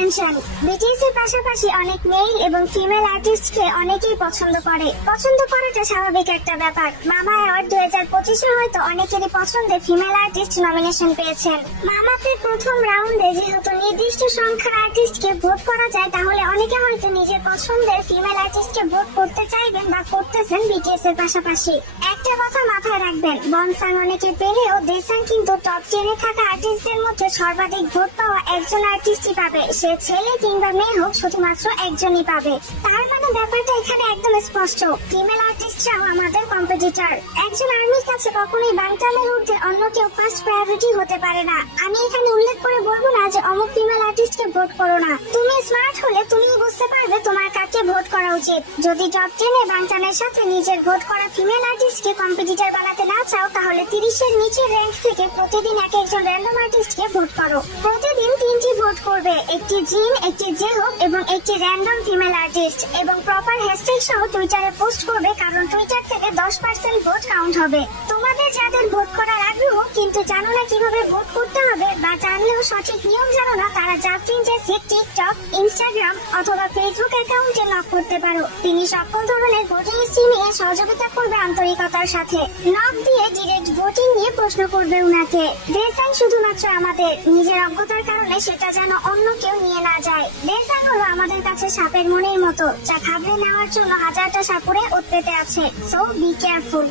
Attention BTS এর পাশাপাশি অনেক মেল এবং ফিমেল আর্টিস্টকে অনেকেই পছন্দ করে। পছন্দ করাটা স্বাভাবিক একটা ব্যাপার। মামা অ্যাওয়ার্ড দুই হাজার পঁচিশে হয়তো অনেকেরই পছন্দে ফিমেল আর্টিস্ট নমিনেশন পেয়েছেন। মামাতে প্রথম রাউন্ডে যেহেতু নির্দিষ্ট সংখ্যার আর্টিস্টকে ভোট করা যায়, তাহলে অনেকে হয়তো নিজের পছন্দের ফিমেল আর্টিস্টকে ভোট করতে চাইবেন বা করতেছেন বিটিএস এর পাশাপাশি। একটা কথা মাথায় রাখবেন, বনসাং অনেকে পেলেও দেসাং কিন্তু টপ টেনে থাকা আর্টিস্টদের মধ্যে সর্বাধিক ভোট পাওয়া একজন আর্টিস্টই পাবে। সে ছেলে কিংবা মেয়ে হোক শুধুমাত্র একজনই পাবে। তার মানে ব্যাপারটা এখানে একদম স্পষ্ট। ফিমেল আর্টিস্টরাও আমাদের কম্পিটিটর একজন আর্মির কাছে কখনোই বাংটালের ঊর্ধ্বে অন্য কেউ ফার্স্ট প্রায়োরিটি হতে পারে না। আমি এখানে উল্লেখ করে বলব না যে অমুক ফিমেল আর্টিস্টকে ভোট করো না। তুমি স্মার্ট হলে তুমিই বুঝতে পারবে তোমার কাকে ভোট করা উচিত। যদি টপ টেনে বাংটানের সাথে নিজের ভোট করা ফিমেল আর্টিস্টকে কম্পিটিটর বানাতে না চাও, তাহলে তিরিশের নিচের র্যাঙ্ক থেকে প্রতিদিন এক একজন র্যান্ডম আর্টিস্টকে ভোট করো। প্রতিদিন তিনটি ভোট করবে। একটি জিন একটি জেহোক একটি র্যান্ডম ফিমেল আর্টিস্ট এবং প্রপার হ্যাশট্যাগ সহ টুইটারে পোস্ট করবে, কারণ টুইটার থেকে দশ পার্সেন্ট ভোট কাউন্ট হবে। তোমাদের যাদের ভোট করার আগ্রহ, কিন্তু জানো না কীভাবে ভোট করতে হবে বা জানলেও সঠিক নিয়ম জানো না, তারা জাফরিন জেসি টিকটক ইনস্টাগ্রাম অথবা ফেসবুক অ্যাকাউন্টে নক করতে পারো। তিনি সকল ধরনের ভোটিং স্ট্রিমিং এ সহযোগিতা করবে আন্তরিকতার সাথে। নক দিয়ে ডিরেক্ট ভোটিং নিয়ে প্রশ্ন করবে উনাকে। দেসাই শুধুমাত্র আমাদের। নিজের অজ্ঞতার কারণে সেটা যেন অন্য কেউ নিয়ে না যায়। দেসাই হলো আমাদের কাছে সাপের মনের মতো। যা ঘাবড়ে নেওয়ার জন্য হাজারটা সাপুরে উঠতে আছে। So be careful